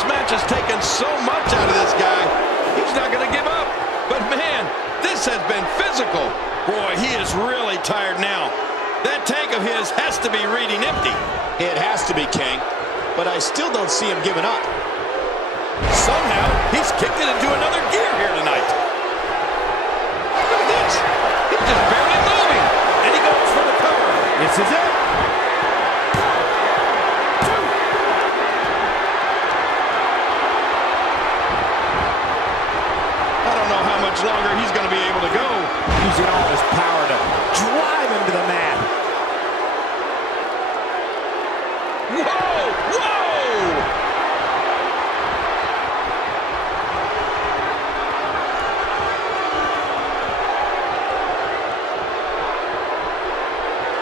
This match has taken so much out of this guy. He's not going to give up. But man, this has been physical. Boy, he is really tired now. That tank of his has to be reading empty. It has to be, King. But I still don't see him giving up. Somehow, he's kicked it into another gear here tonight. Look at this. He's just barely moving. And he goes for the cover. This is it. I don't know how much longer he's going to be able to go. Using all his power to drive him to the mat. Whoa! Whoa!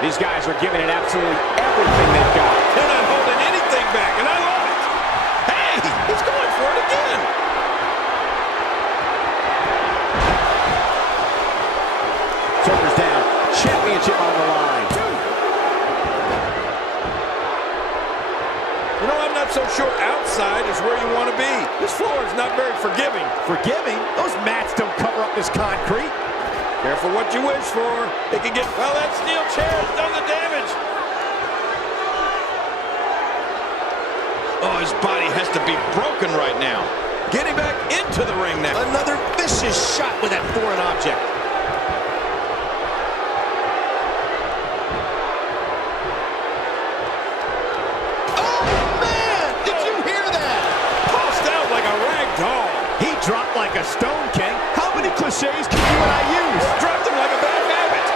These guys are giving it absolutely everything they've got. They're not holding anything back, and I love it. Hey, he's going for it again. Shoulders down. Championship on the line. You know, I'm not so sure outside is where you want to be. This floor is not very forgiving. Forgiving? Those mats don't cover up this concrete. Careful what you wish for. It can get, well, that steel chair has done the damage. Oh, his body has to be broken right now. Getting back into the ring now. Another vicious shot with that foreign object. Oh, man! Did you hear that? Tossed out like a rag doll. He dropped like a stone, King. How many cliches can you and I use? Dropped him like a bad habit.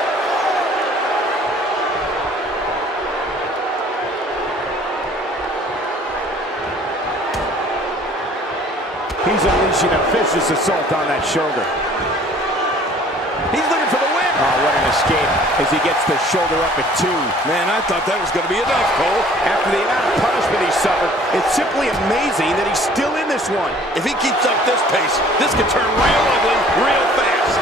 He's unleashing a vicious assault on that shoulder. He's looking for the win. Oh, what an escape as he gets the shoulder up at 2. Man, I thought that was going to be enough, Cole. After the amount of punishment he suffered, it's simply amazing that he's still in this one. If he keeps up this pace, this could turn real ugly real fast.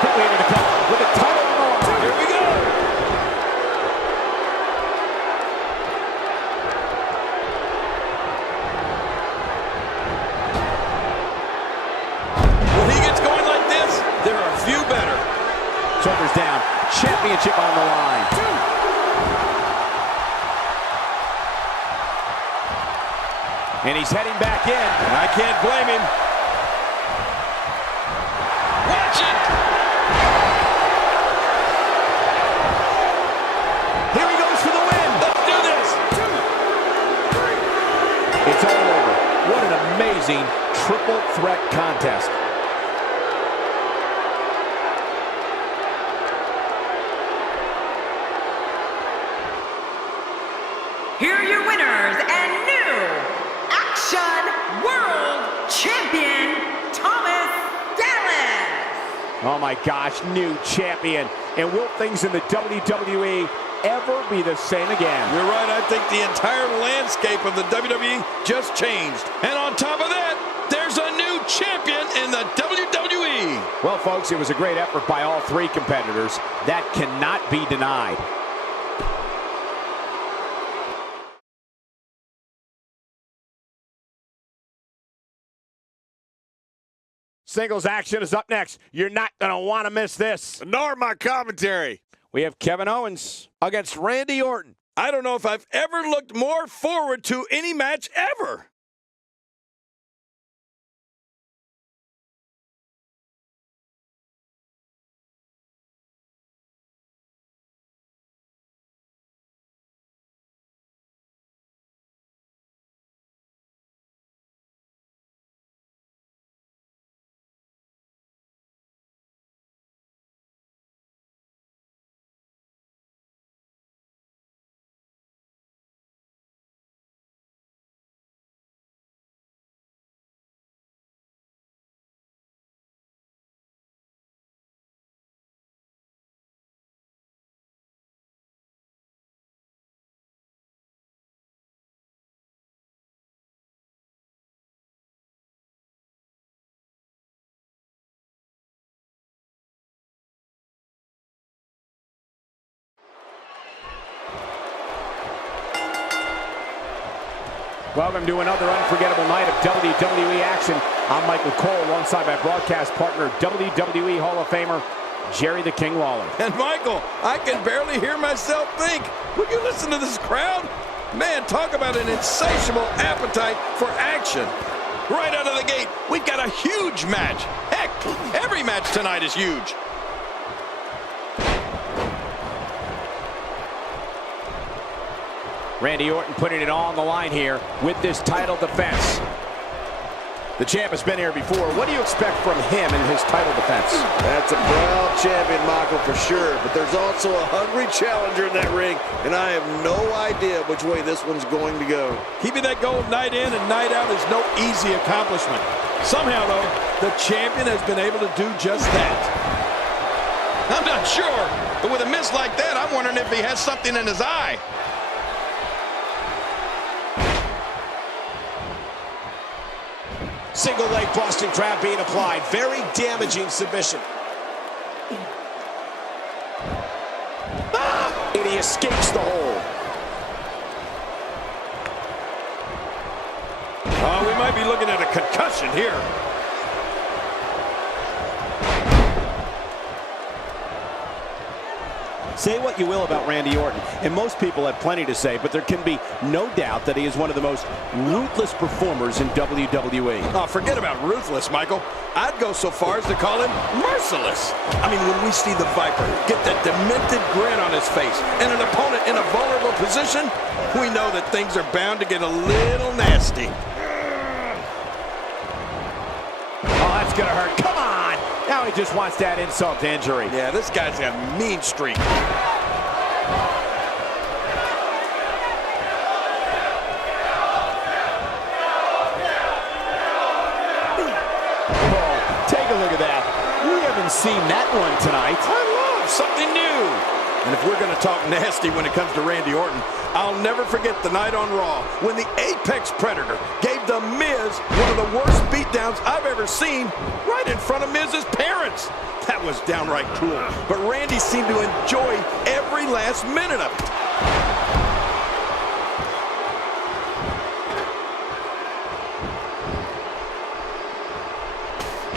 Quickly into the cover with the title on the line. Here we go. When he gets going like this, there are a few better. Shoulders down. Championship on the line. And he's heading back in. I can't blame him. Watch it. Here he goes for the win. Let's do this. 2, 3. It's all over. What an amazing triple threat contest. Here are your winners and new Action World Champion, Thomas Dallas. Oh my gosh, new champion. And will things in the WWE ever be the same again? You're right. I think the entire landscape of the WWE just changed. And on top of that, there's a new champion in the WWE. Well, folks, it was a great effort by all 3 competitors. That cannot be denied. Singles action is up next. You're not going to want to miss this. Nor my commentary. We have Kevin Owens against Randy Orton. I don't know if I've ever looked more forward to any match ever. Welcome to another unforgettable night of WWE action. I'm Michael Cole, alongside my broadcast partner, WWE Hall of Famer, Jerry the King Lawler. And Michael, I can barely hear myself think. Would you listen to this crowd? Man, talk about an insatiable appetite for action. Right out of the gate, we've got a huge match. Heck, every match tonight is huge. Randy Orton putting it all on the line here with this title defense. The champ has been here before. What do you expect from him in his title defense? That's a proud champion, Michael, for sure. But there's also a hungry challenger in that ring, and I have no idea which way this one's going to go. Keeping that gold night in and night out is no easy accomplishment. Somehow, though, the champion has been able to do just that. I'm not sure, but with a miss like that, I'm wondering if he has something in his eye. Single leg Boston Crab being applied. Very damaging submission. And he escapes the hold. Oh, we might be looking at a concussion here. Say what you will about Randy Orton, and most people have plenty to say, but there can be no doubt that he is one of the most ruthless performers in WWE. Oh, forget about ruthless, Michael. I'd go so far as to call him merciless. I mean, when we see the Viper get that demented grin on his face and an opponent in a vulnerable position, we know that things are bound to get a little nasty. Oh, that's gonna hurt. Come on! Now he just wants that insult to injury. Yeah, this guy's got a mean streak. Take a look at that. We haven't seen that one tonight. I love something new. And if we're going to talk nasty when it comes to Randy Orton, I'll never forget the night on Raw when the Apex Predator gave The Miz one of the worst beatdowns I've ever seen right in front of Miz's parents. That was downright cruel, but Randy seemed to enjoy every last minute of it.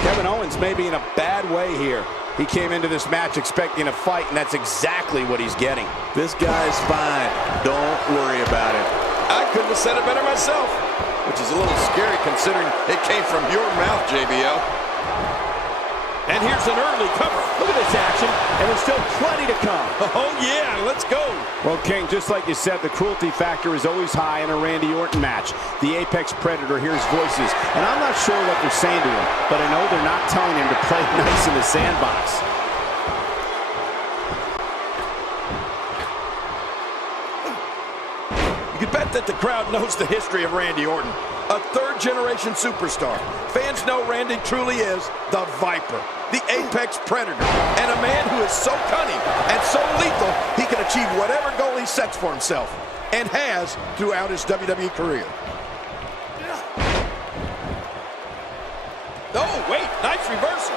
Kevin Owens may be in a bad way here. He came into this match expecting a fight, and that's exactly what he's getting. This guy's fine. Don't worry about it. I couldn't have said it better myself, which is a little scary considering it came from your mouth, JBL. And here's an early cover. Look at this action, and there's still plenty to come. Oh, yeah, let's go. Well, King, just like you said, the cruelty factor is always high in a Randy Orton match. The Apex Predator hears voices, and I'm not sure what they're saying to him, but I know they're not telling him to play nice in the sandbox. You can bet that the crowd knows the history of Randy Orton. A third-generation superstar. Fans know Randy truly is the Viper, the Apex Predator, and a man who is so cunning and so lethal he can achieve whatever goal he sets for himself, and has throughout his WWE career. Oh, wait, nice reversal.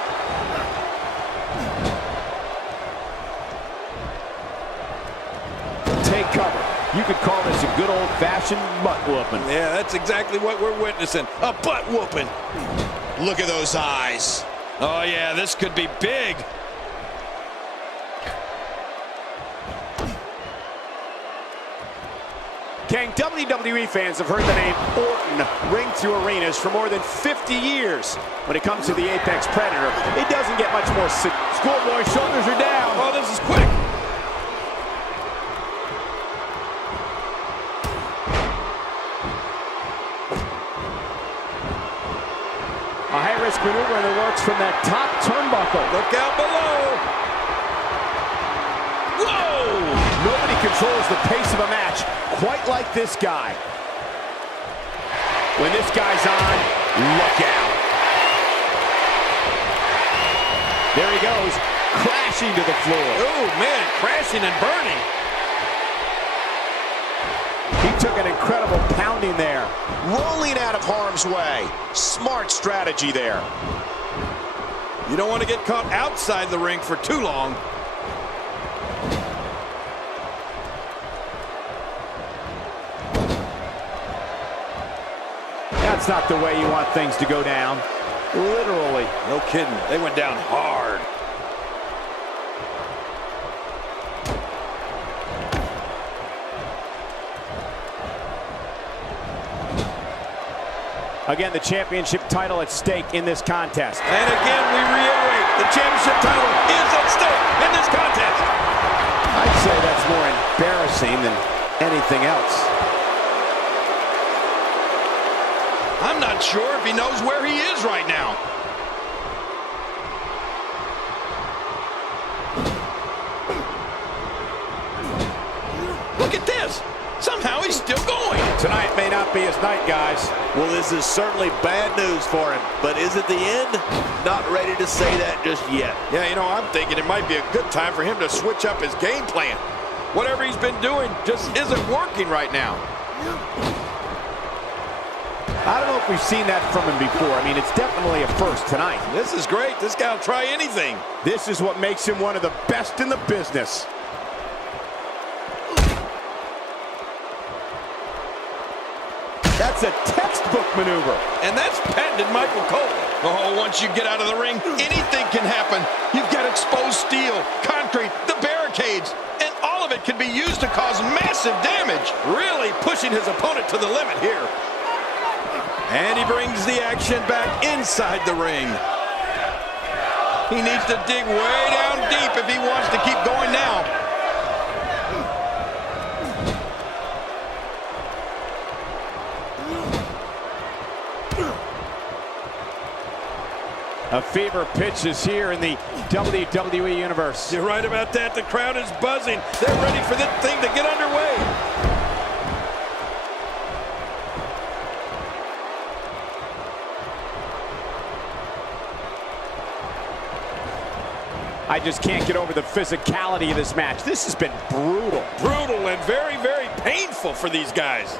Take cover. You could call this a good old-fashioned butt-whooping. Yeah, that's exactly what we're witnessing, a butt-whooping. Look at those eyes. Oh, yeah, this could be big. King, WWE fans have heard the name Orton ring through arenas for more than 50 years. When it comes to the Apex Predator, it doesn't get much more schoolboy. Shoulders are down. Oh, this is quick. A high-risk maneuver in the works from that top turnbuckle. Look out below. Whoa! Nobody controls the pace of a match quite like this guy. When this guy's on, look out. There he goes, crashing to the floor. Oh, man, crashing and burning. He took an incredible pounding there. Rolling out of harm's way. Smart strategy there. You don't want to get caught outside the ring for too long. That's not the way you want things to go down. Literally. No kidding. They went down hard. Again, the championship title at stake in this contest. And again, we reiterate, the championship title is at stake in this contest. I'd say that's more embarrassing than anything else. I'm not sure if he knows where he is right now. Look at this. Somehow he's still going. Tonight may not be his night, guys. Well, this is certainly bad news for him, but is it the end? Not ready to say that just yet. Yeah, you know, I'm thinking it might be a good time for him to switch up his game plan. Whatever he's been doing just isn't working right now. I don't know if we've seen that from him before. I mean, it's definitely a first tonight. This is great. This guy will try anything. This is what makes him one of the best in the business. That's a textbook maneuver. And that's patented Michael Cole. Oh, once you get out of the ring, anything can happen. You've got exposed steel, concrete, the barricades, and all of it can be used to cause massive damage. Really pushing his opponent to the limit here. And he brings the action back inside the ring. He needs to dig way down deep if he wants to keep going now. A fever pitch is here in the WWE Universe. You're right about that. The crowd is buzzing. They're ready for this thing to get underway. I just can't get over the physicality of this match. This has been brutal. Brutal and very, very painful for these guys.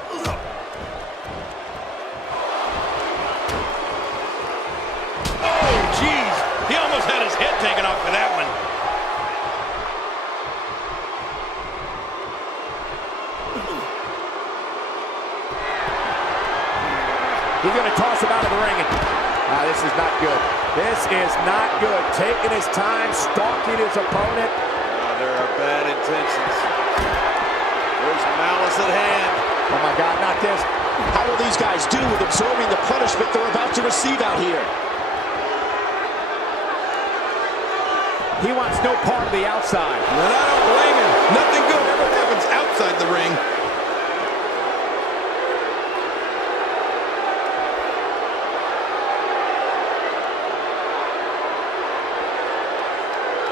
He almost had his head taken off for that one. He's going to toss him out of the ring. This is not good. This is not good. Taking his time, stalking his opponent. There are bad intentions. There's malice at hand. Oh my God, not this. How will these guys do with absorbing the punishment they're about to receive out here? He wants no part of the outside. And I don't blame him. Nothing good ever happens outside the ring.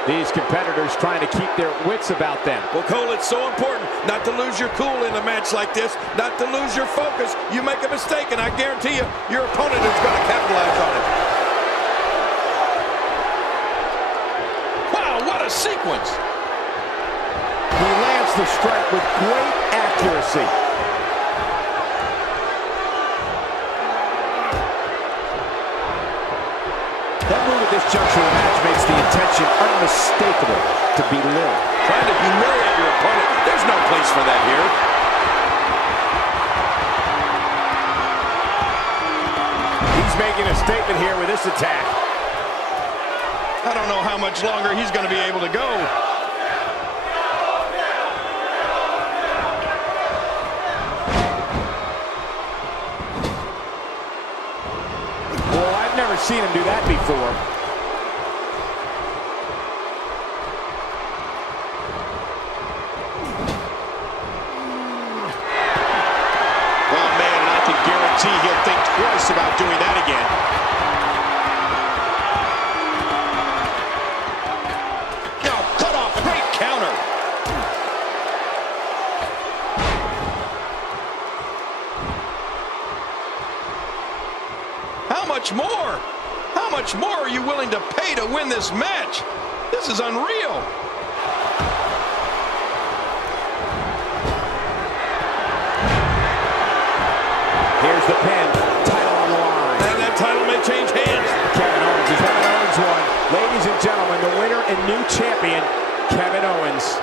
These competitors trying to keep their wits about them. Well, Cole, it's so important not to lose your cool in a match like this, not to lose your focus. You make a mistake, and I guarantee you, your opponent is going to capitalize on it. What a sequence. He lands the strike with great accuracy. That move at this juncture of the match makes the intention unmistakable to belittle. Trying to humiliate your opponent. There's no place for that here. He's making a statement here with this attack. I don't know how much longer he's going to be able to go. Well, I've never seen him do that before. Oh, man, and I can guarantee he'll think twice about doing that again. How much more are you willing to pay to win this match? This is unreal. Here's the pin. Title on the line. And that title may change hands. Kevin Owens won. Ladies and gentlemen, the winner and new champion, Kevin Owens.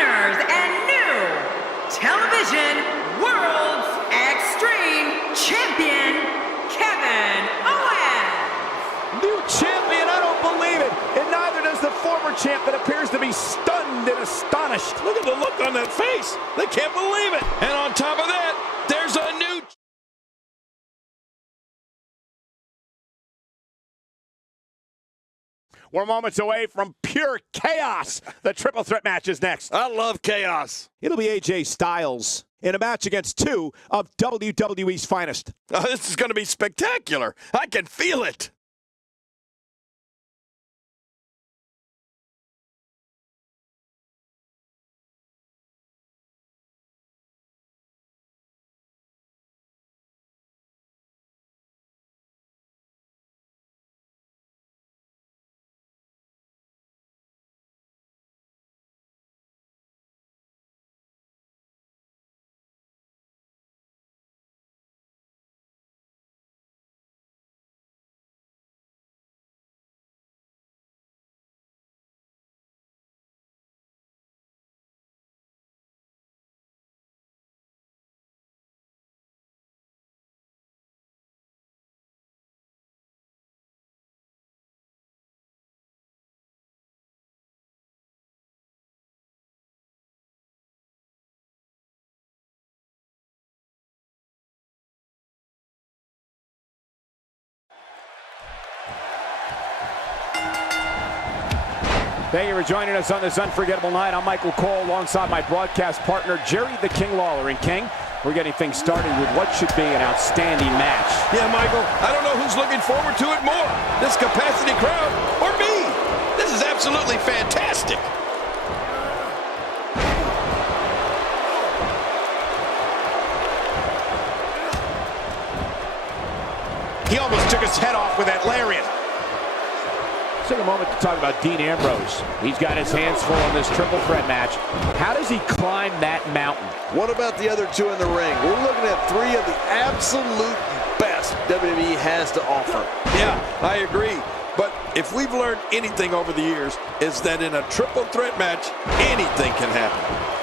winners and new Television World's Extreme Champion, Kevin Owens. New champion, I don't believe it. And neither does the former champ that appears to be stunned and astonished. Look at the look on that face. They can't believe it. And on top of that, there's a new... We're moments away from pure chaos. The triple threat match is next. I love chaos. It'll be AJ Styles in a match against two of WWE's finest. Oh, this is going to be spectacular. I can feel it. Thank you for joining us on this unforgettable night. I'm Michael Cole alongside my broadcast partner, Jerry the King Lawler. And King, we're getting things started with what should be an outstanding match. Yeah, Michael, I don't know who's looking forward to it more, this capacity crowd or me. This is absolutely fantastic. He almost took his head off with that lariat. Take a moment to talk about Dean Ambrose. He's got his hands full on this triple threat match. How does he climb that mountain? What about the other two in the ring? We're looking at three of the absolute best WWE has to offer. Yeah, I agree. But if we've learned anything over the years, is that in a triple threat match, anything can happen.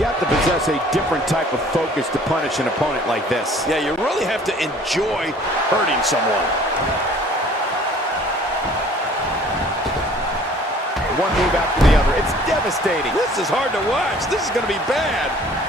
You have to possess a different type of focus to punish an opponent like this. Yeah, you really have to enjoy hurting someone. One move after the other. It's devastating. This is hard to watch. This is going to be bad.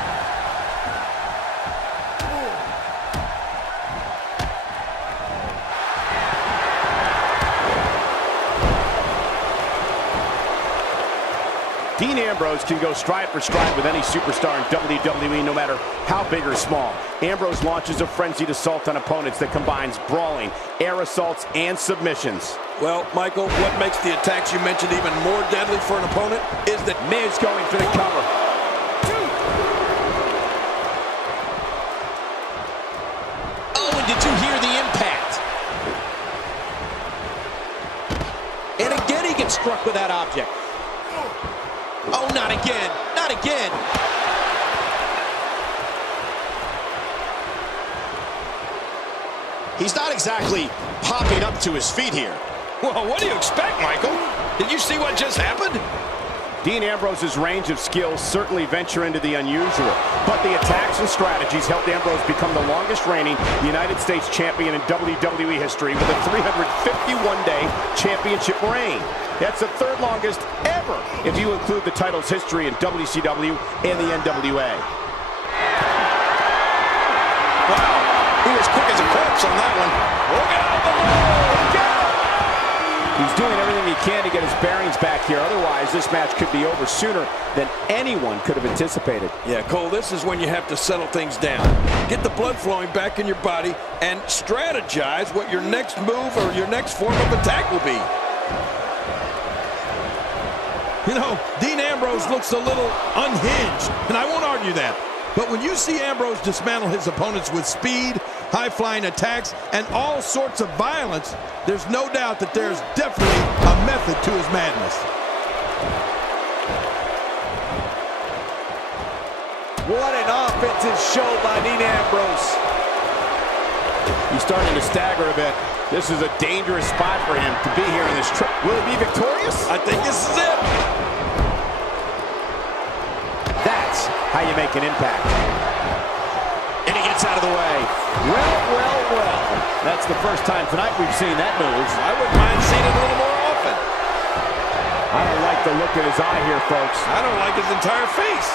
Dean Ambrose can go stride for stride with any superstar in WWE, no matter how big or small. Ambrose launches a frenzied assault on opponents that combines brawling, air assaults, and submissions. Well, Michael, what makes the attacks you mentioned even more deadly for an opponent is that Miz going for the cover. Oh, and did you hear the impact? And again he gets struck with that object. Oh, not again. Not again. He's not exactly popping up to his feet here. well, what do you expect, Michael? Did you see what just happened? Dean Ambrose's range of skills certainly venture into the unusual, but the attacks and strategies helped Ambrose become the longest reigning United States champion in WWE history with a 351-day championship reign. That's the third longest ever if you include the title's history in WCW and the NWA. Wow, he was quick as a corpse on that one. Look out below! He's doing everything he can to get his bearings back here. Otherwise, this match could be over sooner than anyone could have anticipated. Yeah, Cole, this is when you have to settle things down. Get the blood flowing back in your body and strategize what your next move or your next form of attack will be. You know, Dean Ambrose looks a little unhinged, and I won't argue that. But when you see Ambrose dismantle his opponents with speed, high-flying attacks, and all sorts of violence, there's no doubt that there's definitely a method to his madness. What an offensive show by Dean Ambrose. He's starting to stagger a bit. This is a dangerous spot for him to be here in this trip. Will he be victorious? I think this is it. That's how you make an impact. And he gets out of the way. Well, well, well. That's the first time tonight we've seen that move. I wouldn't mind seeing it a little more often. I don't like the look in his eye here, folks. I don't like his entire face.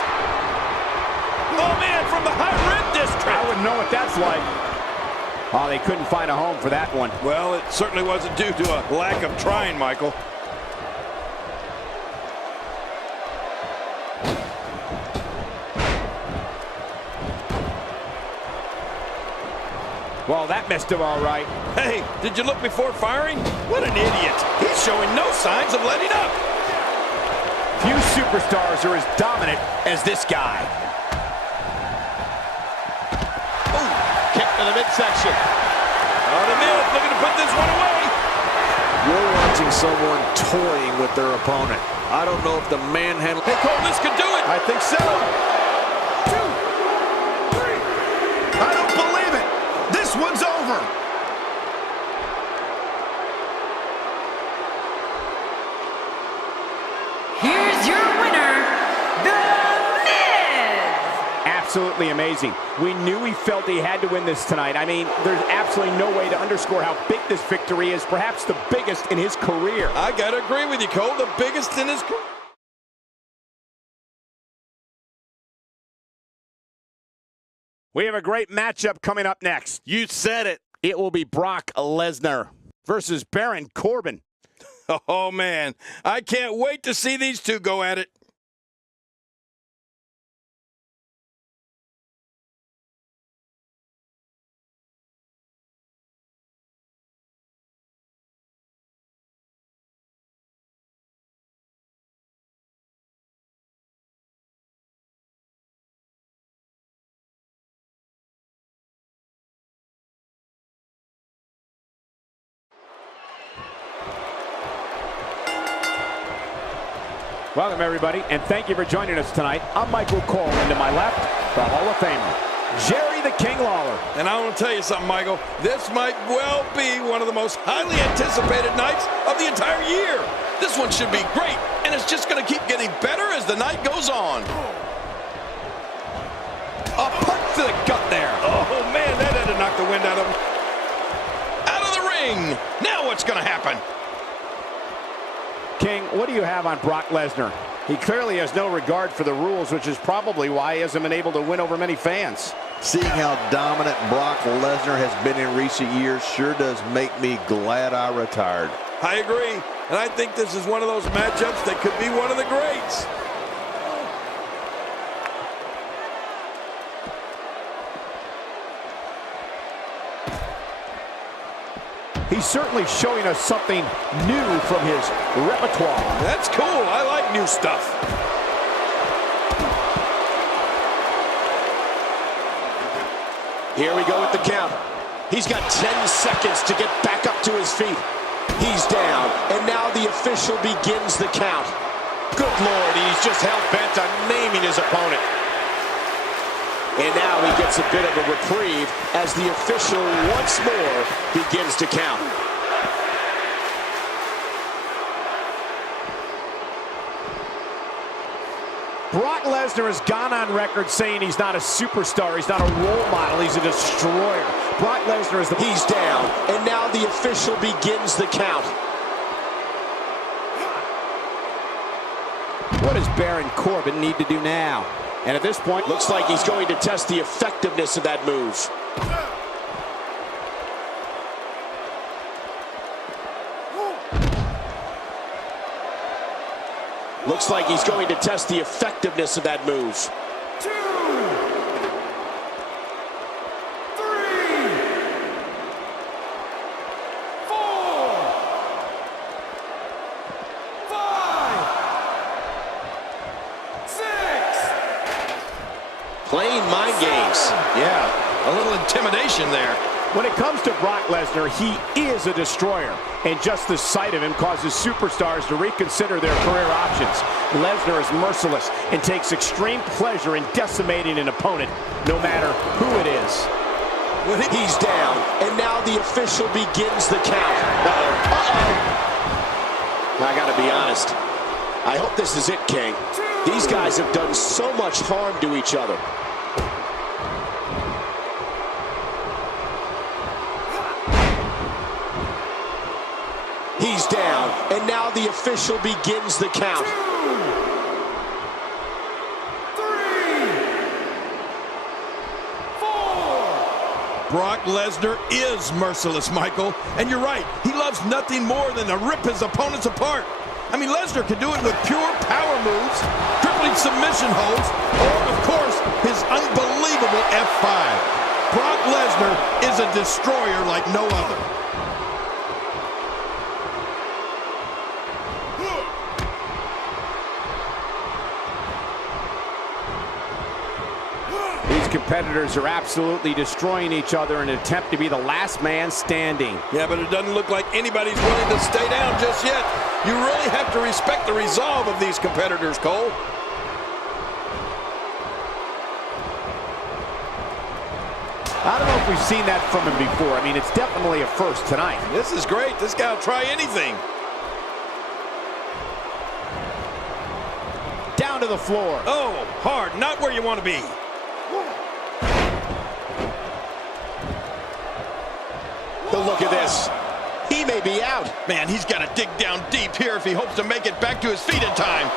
Oh, man, from the high red district. I wouldn't know what that's like. Oh, they couldn't find a home for that one. Well, it certainly wasn't due to a lack of trying, Michael. Well, that missed him all right. Hey, did you look before firing? What an idiot. He's showing no signs of letting up. Few superstars are as dominant as this guy. Ooh, kick to the midsection. Oh, the Miz looking to put this one away. You're watching someone toying with their opponent. I don't know if the manhandle... Hey, Cole, this could do it. I think so. 2, 3. I don't believe it. This one's over. Here's your winner, The Miz! Absolutely amazing. We knew he felt he had to win this tonight. I mean, there's absolutely no way to underscore how big this victory is, perhaps the biggest in his career. I got to agree with you, Cole. The biggest in his career. We have a great matchup coming up next. You said it. It will be Brock Lesnar versus Baron Corbin. Oh, man. I can't wait to see these two go at it. Welcome, everybody, and thank you for joining us tonight. I'm Michael Cole, and to my left, the Hall of Famer, Jerry the King Lawler. And I want to tell you something, Michael. This might well be one of the most highly anticipated nights of the entire year. This one should be great, and it's just going to keep getting better as the night goes on. A punch to the gut there. Oh, man, that had to knock the wind out of him. Out of the ring. Now what's going to happen? King, what do you have on Brock Lesnar? He clearly has no regard for the rules, which is probably why he hasn't been able to win over many fans. Seeing how dominant Brock Lesnar has been in recent years sure does make me glad I retired. I agree, and I think this is one of those matchups that could be one of the greats. He's certainly showing us something new from his repertoire. That's cool. I like new stuff. Here we go with the count. He's got 10 seconds to get back up to his feet. He's down, and now the official begins the count. Good Lord, he's just hell-bent on naming his opponent. And now he gets a bit of a reprieve as the official once more begins to count. Brock Lesnar has gone on record saying he's not a superstar, he's not a role model, he's a destroyer. Brock Lesnar is the... He's down, and now the official begins the count. What does Baron Corbin need to do now? And at this point, Looks like he's going to test the effectiveness of that move. Looks like he's going to test the effectiveness of that move. 2, 3, 4, 5, 6. Playing mind games. Yeah, a little intimidation there. When it comes to Brock Lesnar, he is a destroyer. And just the sight of him causes superstars to reconsider their career options. Lesnar is merciless and takes extreme pleasure in decimating an opponent, no matter who it is. He's down, and now the official begins the count. Uh-oh. Uh-oh. I gotta be honest. I hope this is it, King. These guys have done so much harm to each other. He's down, and now the official begins the count. 2, 3, 4. Brock Lesnar is merciless, Michael. And you're right, he loves nothing more than to rip his opponents apart. I mean, Lesnar can do it with pure power moves, crippling submission holds, or, of course, his unbelievable F5. Brock Lesnar is a destroyer like no other. These competitors are absolutely destroying each other in an attempt to be the last man standing. Yeah, but it doesn't look like anybody's willing to stay down just yet. You really have to respect the resolve of these competitors, Cole. I don't know if we've seen that from him before. I mean, it's definitely a first tonight. This is great. This guy will try anything. Down to the floor. Oh, hard. Not where you want to be. But look at this. He may be out. Man, he's got to dig down deep here if he hopes to make it back to his feet in time.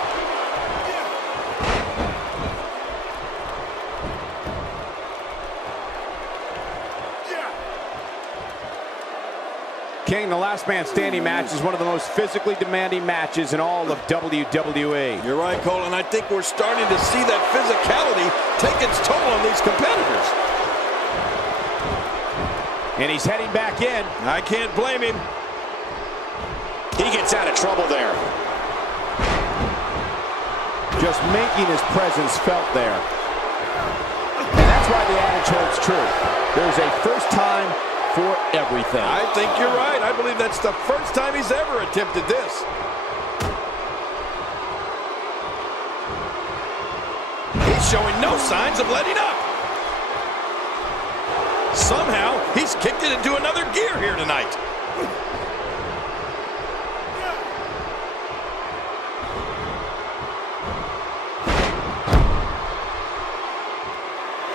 King, the last man standing match is one of the most physically demanding matches in all of WWE. You're right, Cole, and I think we're starting to see that physicality take its toll on these competitors. And he's heading back in. I can't blame him. He gets out of trouble there. Just making his presence felt there. And that's why the adage holds true. There's a first time for everything. I think you're right. I believe that's the first time he's ever attempted this. He's showing no signs of letting up. Somehow, he's kicked it into another gear here tonight.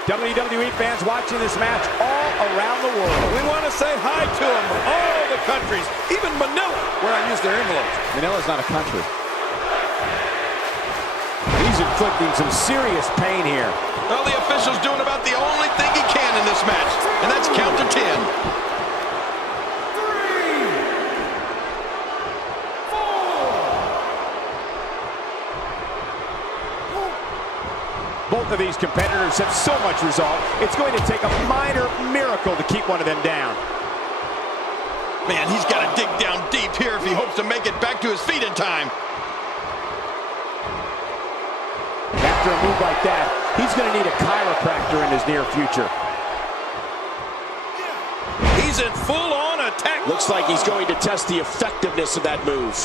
WWE fans watching this match all around the world. We want to say hi to them, all the countries, even Manila, where I use their envelopes. Manila's not a country. He's inflicting some serious pain here. Well, the official's doing about the only thing he can in this match, and that's count to 10. 3, 4. Both of these competitors have so much resolve, it's going to take a minor miracle to keep one of them down. Man, he's got to dig down deep here if he hopes to make it back to his feet in time. After a move like that, he's going to need a chiropractor in his near future. He's in full-on attack. Looks like he's going to test the effectiveness of that move.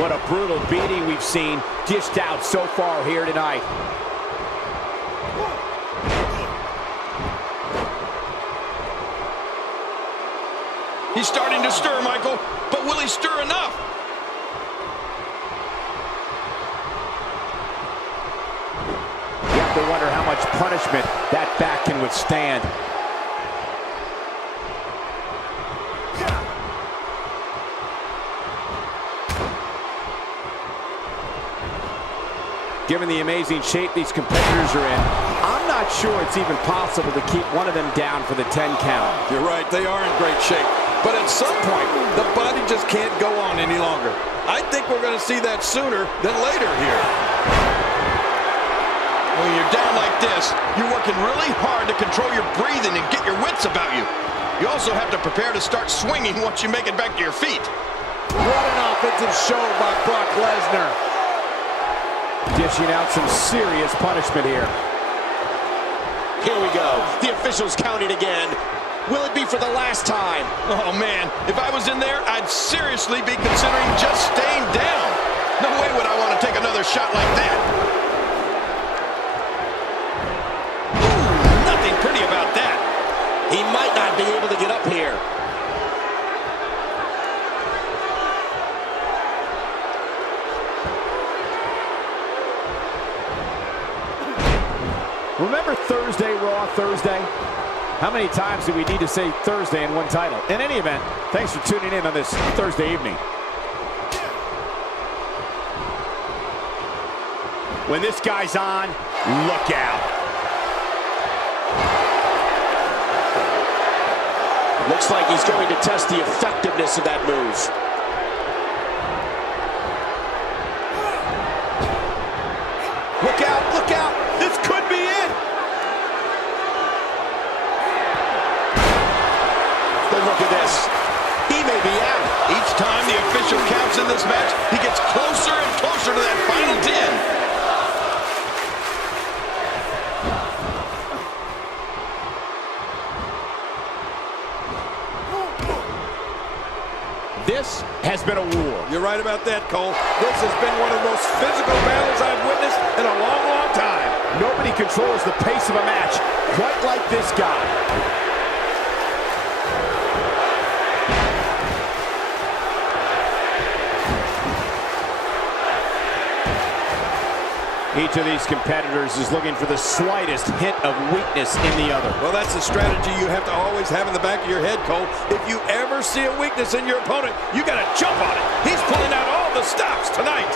What a brutal beating we've seen dished out so far here tonight. He's starting to stir, Michael, but will he stir enough? You have to wonder how much punishment that back can withstand. Given the amazing shape these competitors are in, I'm not sure it's even possible to keep one of them down for the 10 count. You're right, they are in great shape. But at some point, the body just can't go on any longer. I think we're going to see that sooner than later here. When you're down like this, you're working really hard to control your breathing and get your wits about you. You also have to prepare to start swinging once you make it back to your feet. What an offensive show by Brock Lesnar. Dishing out some serious punishment here. Here we go. The official's counting again. Will it be for the last time? Oh, man, if I was in there, I'd seriously be considering just staying down. No way would I want to take another shot like that. Ooh, nothing pretty about that. He might not be able to get up here. Remember Thursday, Raw Thursday? How many times do we need to say Thursday in one title? In any event, thanks for tuning in on this Thursday evening. When this guy's on, look out. Looks like he's going to test the effectiveness of that move. Look out, look out. This could be it. But look at this. He may be out. Each time the official counts in this match, he gets closer and closer to that final 10. This has been a war. You're right about that, Cole. This has been one of the most physical battles I've witnessed in a long, long time. Nobody controls the pace of a match quite like this guy. Each of these competitors is looking for the slightest hint of weakness in the other. Well, that's a strategy you have to always have in the back of your head, Cole. If you ever see a weakness in your opponent, you got to jump on it. He's pulling out all the stops tonight.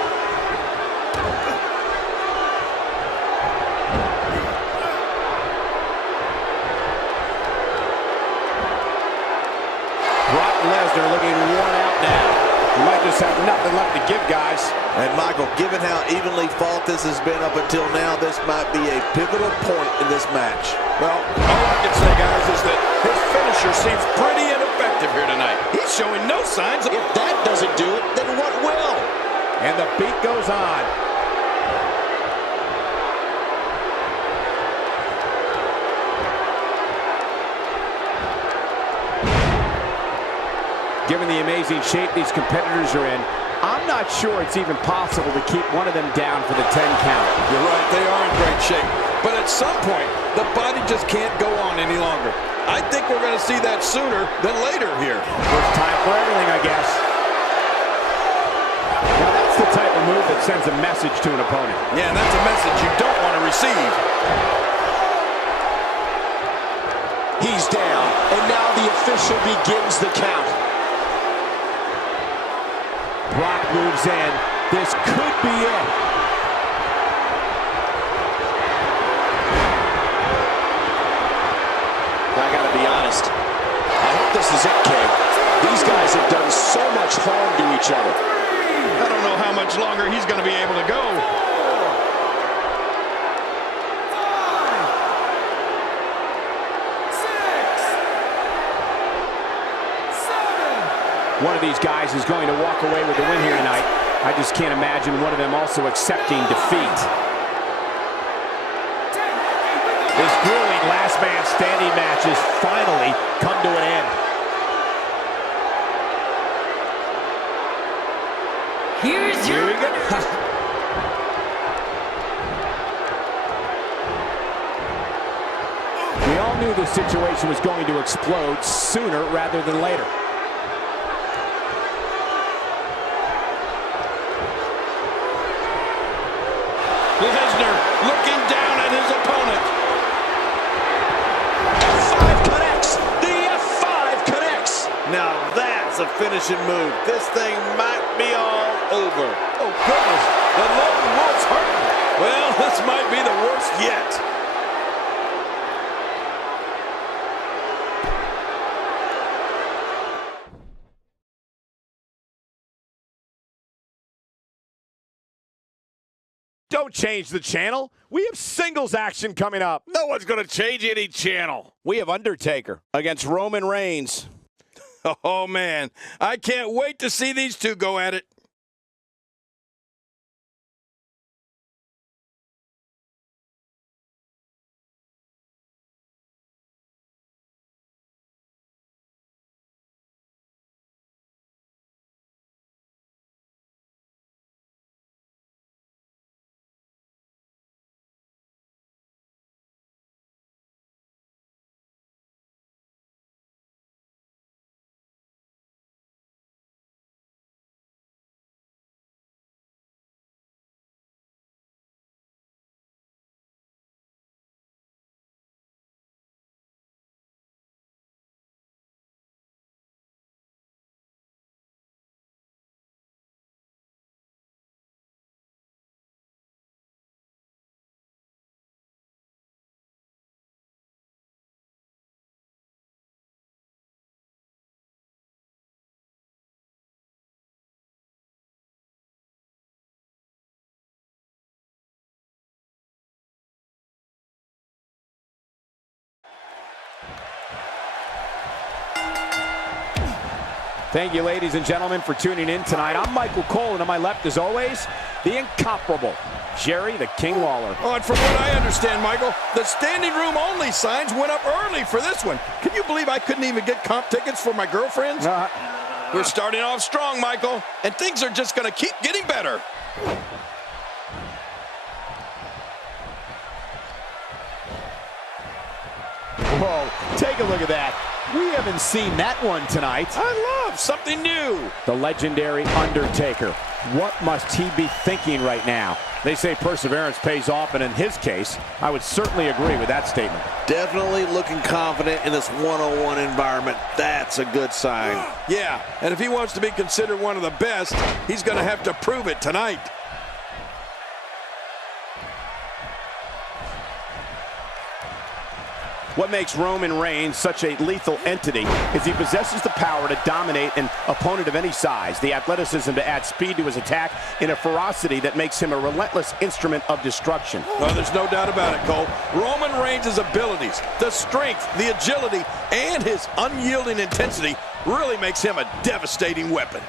Brock Lesnar looking worn out now. You might just have nothing left to give, guys. And Michael, given how evenly fought this has been up until now, this might be a pivotal point in this match. Well, all I can say, guys, is that his finisher seems pretty ineffective here tonight. He's showing no signs of... If that doesn't do it, then what will? And the beat goes on. Given the amazing shape these competitors are in, I'm not sure it's even possible to keep one of them down for the 10 count. You're right, they are in great shape. But at some point, the body just can't go on any longer. I think we're going to see that sooner than later here. It's time for everything, I guess. Now that's the type of move that sends a message to an opponent. Yeah, and that's a message you don't want to receive. He's down, and now the official begins the count. Brock moves in. This could be it. I gotta be honest. I hope this is it, King. These guys have done so much harm to each other. I don't know how much longer he's going to be able to go. 5, 6, 7. One of these guys is going to walk away with the win here tonight. I just can't imagine one of them also accepting defeat. This grueling last man standing match has finally come to an end. Here we go. We all knew this situation was going to explode sooner rather than later. Lesnar looking down at his opponent. F5 connects. The F5 connects. Now that's a finishing move. This thing might be all over. Oh, goodness. The lone wolf's hurting. Well, this might be the worst yet. Don't change the channel. We have singles action coming up. No one's going to change any channel. We have Undertaker against Roman Reigns. Oh, man. I can't wait to see these two go at it. Thank you, ladies and gentlemen, for tuning in tonight. I'm Michael Cole, and on my left, as always, the incomparable Jerry the King Lawler. Oh, and from what I understand, Michael, the standing room only signs went up early for this one. Can you believe I couldn't even get comp tickets for my girlfriends? We're starting off strong, Michael, and things are just going to keep getting better. Whoa, take a look at that. We haven't seen that one tonight. I love something new. The legendary Undertaker. What must he be thinking right now? They say perseverance pays off, and in his case, I would certainly agree with that statement. Definitely looking confident in this one-on-one environment. That's a good sign. Yeah, and if he wants to be considered one of the best, he's going to have to prove it tonight. What makes Roman Reigns such a lethal entity is he possesses the power to dominate an opponent of any size, the athleticism to add speed to his attack, and a ferocity that makes him a relentless instrument of destruction. Well, there's no doubt about it, Cole. Roman Reigns' abilities, the strength, the agility, and his unyielding intensity really makes him a devastating weapon.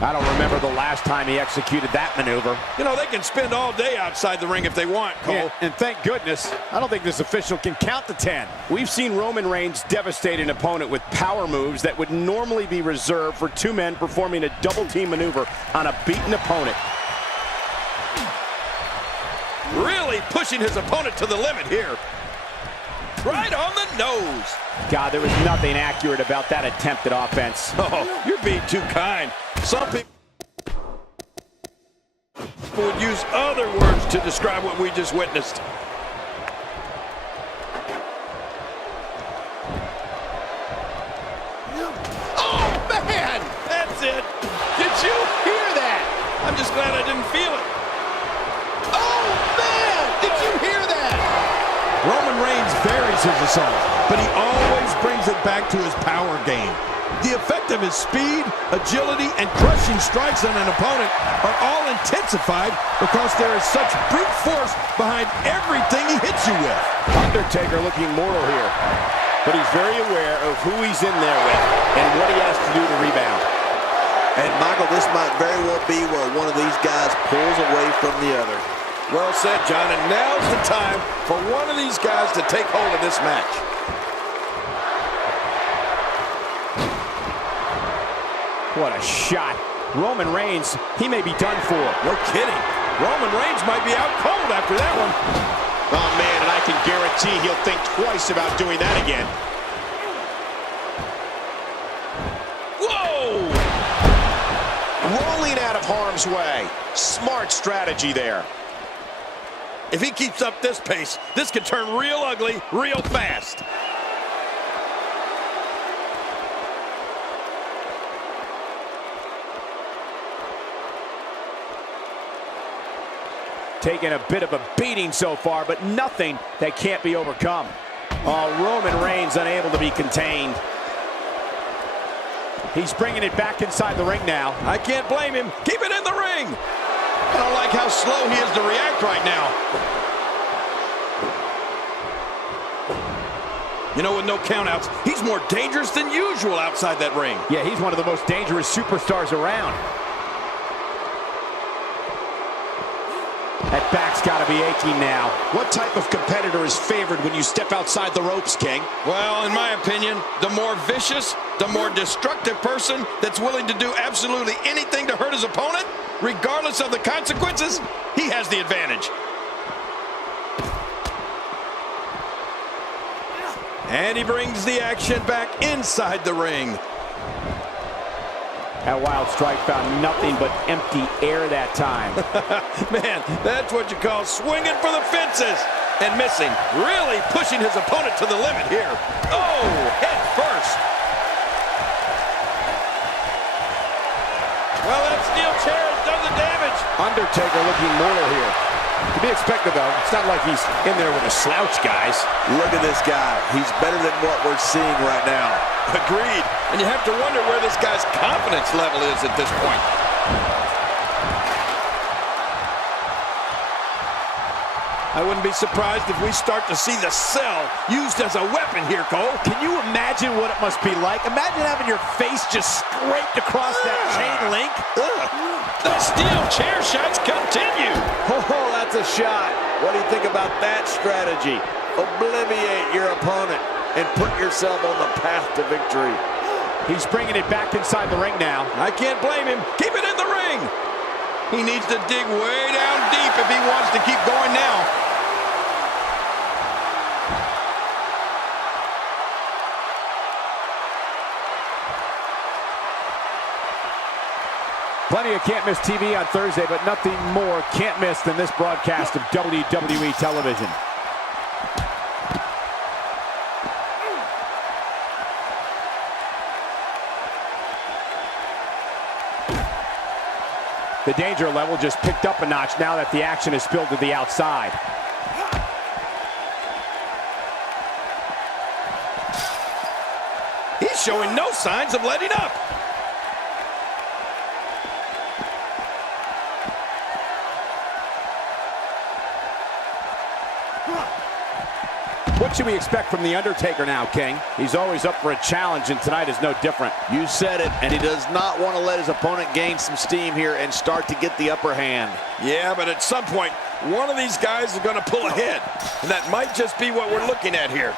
I don't remember the last time he executed that maneuver. You know, they can spend all day outside the ring if they want, Cole. Yeah, and thank goodness, I don't think this official can count to 10. We've seen Roman Reigns devastate an opponent with power moves that would normally be reserved for two men performing a double-team maneuver on a beaten opponent. Really pushing his opponent to the limit here. Right on the nose. God, there was nothing accurate about that attempt at offense. Oh, you're being too kind. Some people would use other words to describe what we just witnessed. Oh, man! That's it. Did you hear that? I'm just glad I didn't feel it. Oh, man! Did you hear that? Roman Reigns varies his assault, but he always brings it back to his power game. The effect of his speed, agility, and crushing strikes on an opponent are all intensified because there is such brute force behind everything he hits you with. Undertaker looking mortal here, but he's very aware of who he's in there with and what he has to do to rebound. And Michael, this might very well be where one of these guys pulls away from the other. Well said, John, and now's the time for one of these guys to take hold of this match. What a shot. Roman Reigns, he may be done for. No kidding. Roman Reigns might be out cold after that one. Oh, man, and I can guarantee he'll think twice about doing that again. Whoa! Rolling out of harm's way. Smart strategy there. If he keeps up this pace, this could turn real ugly real fast. Taking a bit of a beating so far, but nothing that can't be overcome. Oh, Roman Reigns unable to be contained. He's bringing it back inside the ring now. I can't blame him. Keep it in the ring. I don't like how slow he is to react right now. You know, with no countouts, he's more dangerous than usual outside that ring. Yeah, he's one of the most dangerous superstars around. That back's got to be aching now. What type of competitor is favored when you step outside the ropes, King? Well, in my opinion, the more vicious, the more destructive person that's willing to do absolutely anything to hurt his opponent, regardless of the consequences, he has the advantage. And he brings the action back inside the ring. That wild strike found nothing but empty air that time. Man, that's what you call swinging for the fences and missing. Really pushing his opponent to the limit here. Oh, head first. Well, that steel chair has done the damage. Undertaker looking mortal here. To be expected, though. It's not like he's in there with a slouch, guys. Look at this guy. He's better than what we're seeing right now. Agreed. And you have to wonder where this guy's confidence level is at this point. I wouldn't be surprised if we start to see the cell used as a weapon here, Cole. Can you imagine what it must be like? Imagine having your face just scraped across that chain link. The steel chair shots continue. Oh, that's a shot. What do you think about that strategy? Obliviate your opponent and put yourself on the path to victory. He's bringing it back inside the ring now. I can't blame him. Keep it in the ring. He needs to dig way down deep if he wants to keep going now. Plenty of can't-miss TV on Thursday, but nothing more can't-miss than this broadcast of WWE television. The danger level just picked up a notch now that the action has spilled to the outside. He's showing no signs of letting up. What should we expect from The Undertaker now, King? He's always up for a challenge, and tonight is no different. You said it, and he does not want to let his opponent gain some steam here and start to get the upper hand. Yeah, but at some point, one of these guys is going to pull ahead. And that might just be what we're looking at here.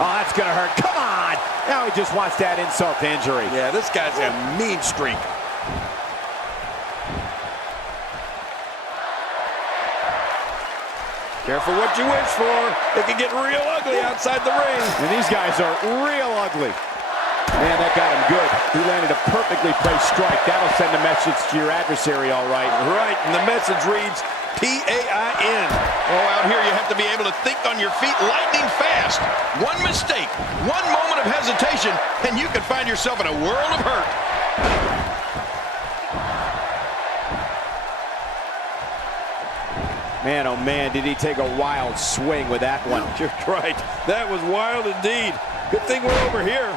Oh, that's going to hurt. Come on! Now he just wants that insult to injury. Yeah, this guy's a mean streak. Careful what you wish for. It can get real ugly outside the ring. And these guys are real ugly. Man, that got him good. He landed a perfectly placed strike. That'll send a message to your adversary, all right. Right, and the message reads P-A-I-N. Oh, out here you have to be able to think on your feet lightning fast. One mistake, one moment of hesitation, and you can find yourself in a world of hurt. Man, oh man, did he take a wild swing with that one. You're right. That was wild indeed. Good thing we're over here.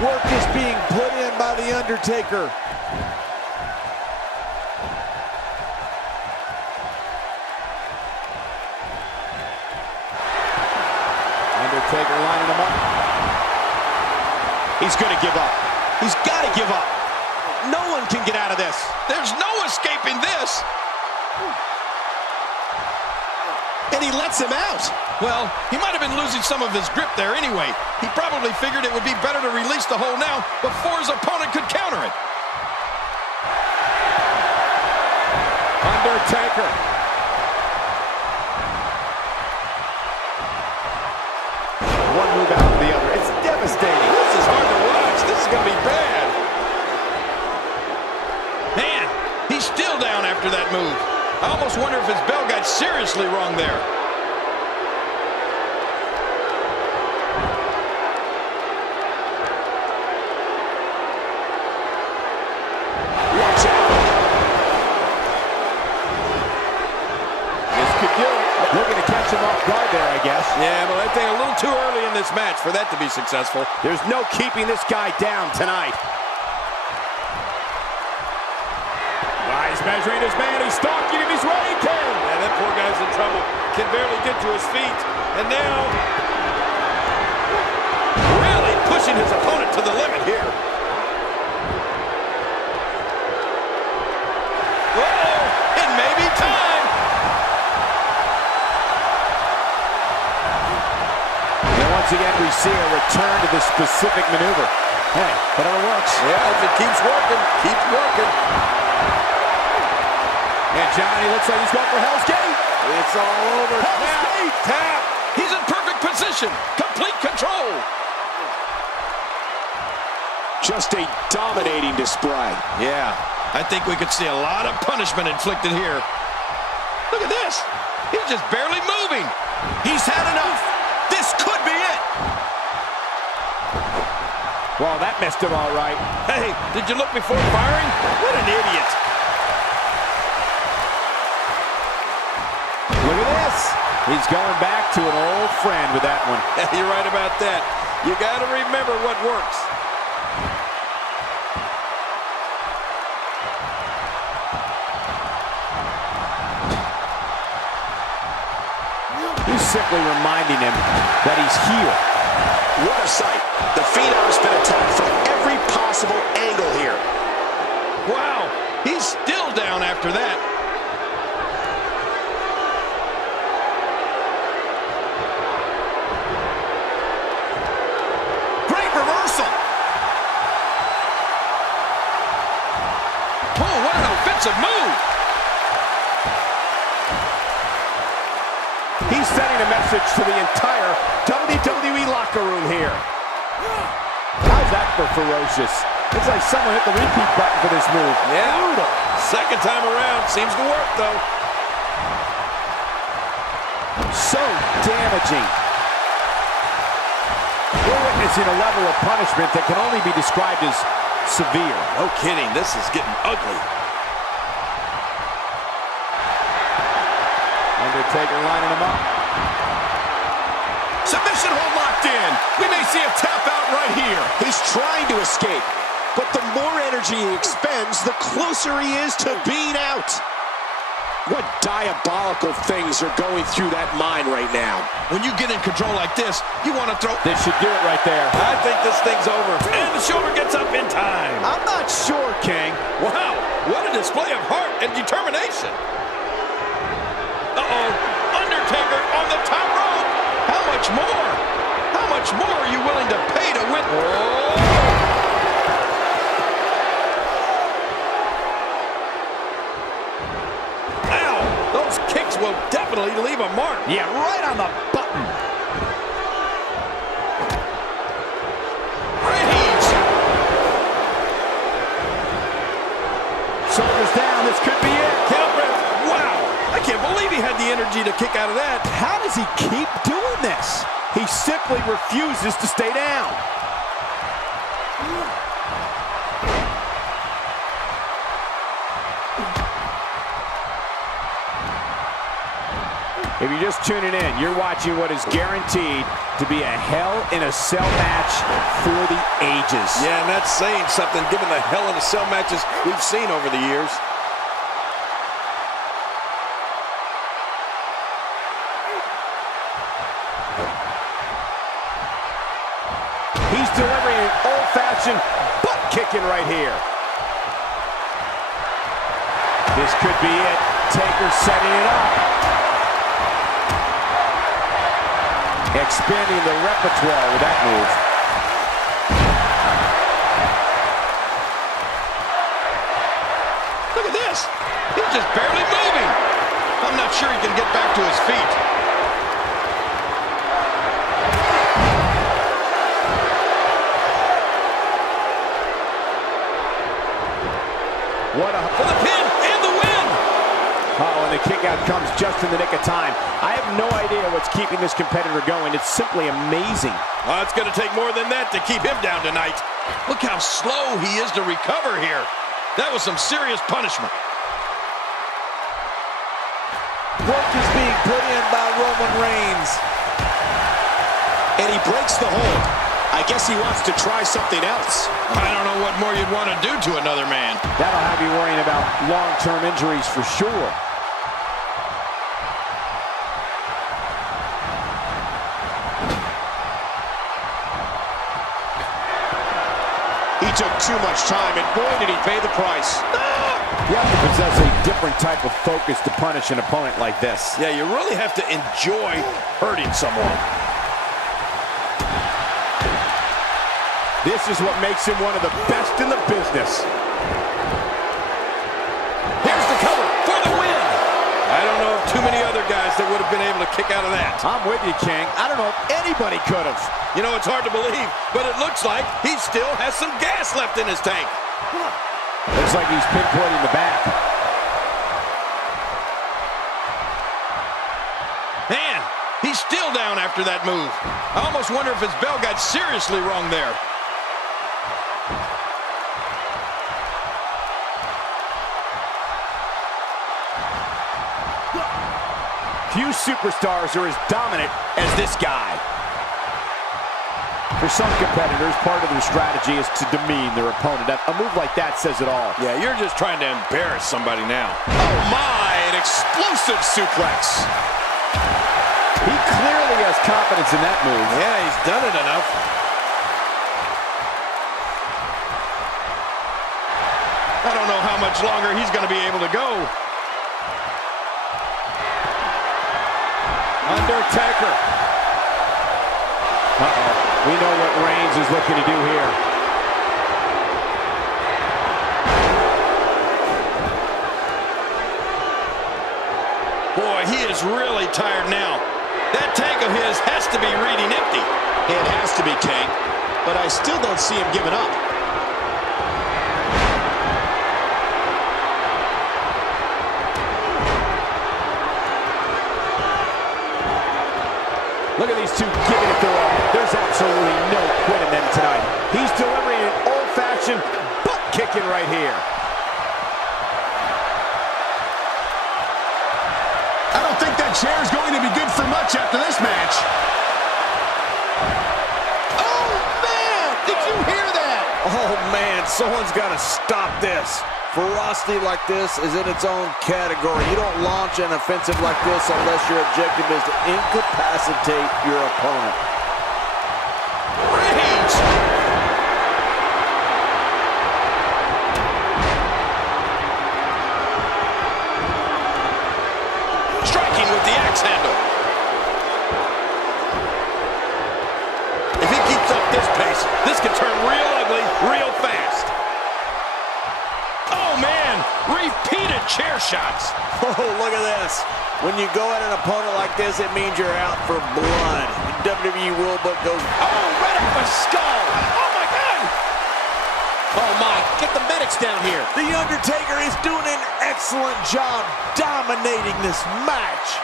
Work is being put in by The Undertaker. Undertaker lining him up. He's going to give up. He's got to give up. No one can get out of this. There's no escaping this. And he lets him out. Well, he might have been losing some of his grip there anyway. He probably figured it would be better to release the hold now before his opponent could counter it. Undertaker. One move out of the other. It's devastating. This is hard to watch. This is going to be bad. Man, he's still down after that move. I almost wonder if his bell got seriously wrong there. Watch out. This could do it. Looking to catch him off guard there, I guess. Yeah, but I think a little too early in this match for that to be successful. There's no keeping this guy down tonight. He's measuring his man. He's stalking him. He's ready, King. Yeah, that poor guy's in trouble. Can barely get to his feet. And now, really pushing his opponent to the limit here. Uh-oh, it may be time. And once again, we see a return to this specific maneuver. Hey, whatever works. Yeah, if it keeps working, keep working. And Johnny looks like he's going for Hell's Gate. It's all over. Hell's Gate. Tap. He's in perfect position. Complete control. Just a dominating display. Yeah, I think we could see a lot of punishment inflicted here. Look at this. He's just barely moving. He's had enough. This could be it. Well, that missed him all right. Hey, did you look before firing? What an idiot. Look at this. He's going back to an old friend with that one. You're right about that. You got to remember what works. He's simply reminding him that he's here. What a sight. The Phenom's been attacked from every possible angle here. Wow, he's still down after that. Great reversal. Oh, what an offensive move. He's sending a message to the entire WWE locker room here. How's that for ferocious? Looks like someone hit the repeat button for this move. Yeah. Brutal. Second time around. Seems to work, though. So damaging. We're witnessing a level of punishment that can only be described as severe. No kidding. This is getting ugly. Undertaker lining him up. Submission hold locked in. We may see a tap out right here. He's trying to escape, but the more energy he expends, the closer he is to being out. What diabolical things are going through that mind right now? When you get in control like this, you want to throw... This should do it right there. I think this thing's over. And the shoulder gets up in time. I'm not sure, King. Wow, what a display of heart and determination. Uh-oh, Undertaker on the top rope. How much more? How much more are you willing to pay to win? Oh! Ow, those kicks will definitely leave a mark. Yeah, right on the button. Rage. Shoulders down, this could be it. Count ref. Wow, I can't believe he had the energy to kick out of that. How does he keep doing this? He simply refuses to stay down. If you're just tuning in, you're watching what is guaranteed to be a Hell in a Cell match for the ages. Yeah, and that's saying something given the Hell in a Cell matches we've seen over the years. He's delivering an old-fashioned butt kicking right here. This could be it. Taker setting it up. Expanding the repertoire with that move. Look at this. He's just barely moving. I'm not sure he can get back to his feet. What a... For the pin and the win. Oh, and the kick out comes just in the nick of time. I have no idea what's keeping this competitor going. It's simply amazing. Oh, it's going to take more than that to keep him down tonight. Look how slow he is to recover here. That was some serious punishment. Work is being put in by Roman Reigns. And he breaks the hold. I guess he wants to try something else. I don't know what more you'd want to do to another man. That'll have you worrying about long-term injuries for sure. He took too much time, and boy, did he pay the price. You have to possess a different type of focus to punish an opponent like this. Yeah, you really have to enjoy hurting someone. This is what makes him one of the best in the business. Here's the cover for the win. I don't know of too many other guys that would have been able to kick out of that. I'm with you, King. I don't know if anybody could have. You know, it's hard to believe, but it looks like he still has some gas left in his tank. Looks like he's pinpointing the back. Man, he's still down after that move. I almost wonder if his bell got seriously wrong there. Few superstars are as dominant as this guy. For some competitors, part of their strategy is to demean their opponent. A move like that says it all. Yeah, you're just trying to embarrass somebody now. Oh my, an explosive suplex. He clearly has confidence in that move. Yeah, he's done it enough. I don't know how much longer he's going to be able to go. Undertaker. Uh-oh. We know what Reigns is looking to do here. Boy, he is really tired now. That tank of his has to be reading empty. It has to be, King, but I still don't see him giving up. Look at these two giving it their all. There's absolutely no quitting them tonight. He's delivering an old-fashioned butt kicking right here. I don't think that chair is going to be good for much after this match. Oh, man! Did you hear that? Oh, man, someone's got to stop this. Ferocity like this is in its own category. You don't launch an offensive like this unless your objective is to incapacitate your opponent. Reigns! Striking with the axe handle. If he keeps up this pace, this could turn real ugly real fast. Oh, man! Repeated chair shots. Oh, look at this. When you go at an opponent like this, it means you're out for blood. The WWE rulebook goes, Oh, right off the skull. Oh, my God. Oh, my. Get the medics down here. The Undertaker is doing an excellent job dominating this match.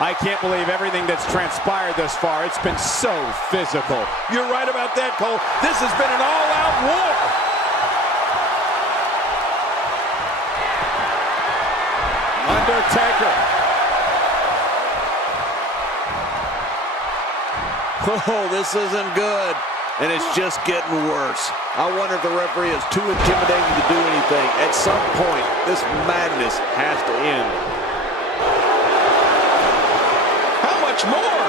I can't believe everything that's transpired thus far. It's been so physical. You're right about that, Cole. This has been an all-out war. Undertaker. Oh, this isn't good. And it's just getting worse. I wonder if the referee is too intimidating to do anything. At some point, this madness has to end. More?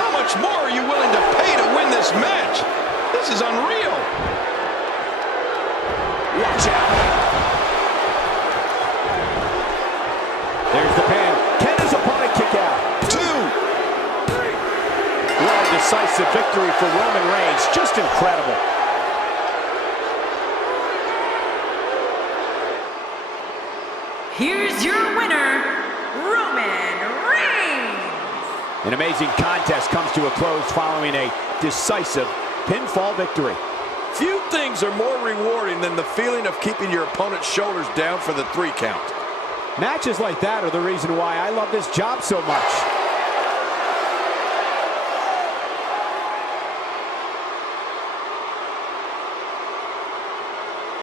How much more are you willing to pay to win this match? This is unreal. Watch out. There's the pin. Can his opponent kick out? 2. What a decisive victory for Roman Reigns. Just incredible. Here's your winner, Roman Reigns. An amazing contest comes to a close following a decisive pinfall victory. Few things are more rewarding than the feeling of keeping your opponent's shoulders down for the 3 count. Matches like that are the reason why I love this job so much.